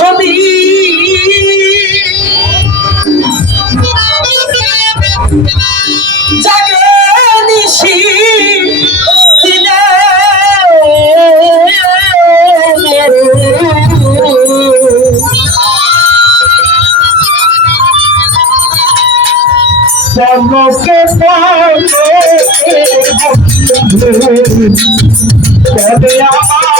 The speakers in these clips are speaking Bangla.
ছবি জাগে নিশি দিনে জনকে তবে তবে আমার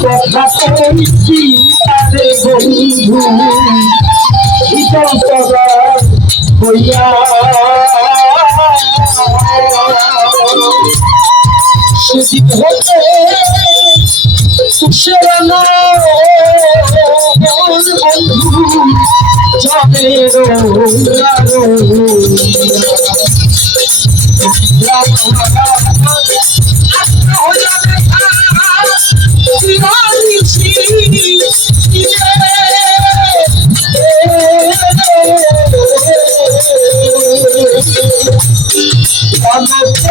কথা কইছি আরে বন্ধু ইতল তরা হইয়া সেদিন হতে সেরানো বন্ধু যাবে রোয়া বন্ধু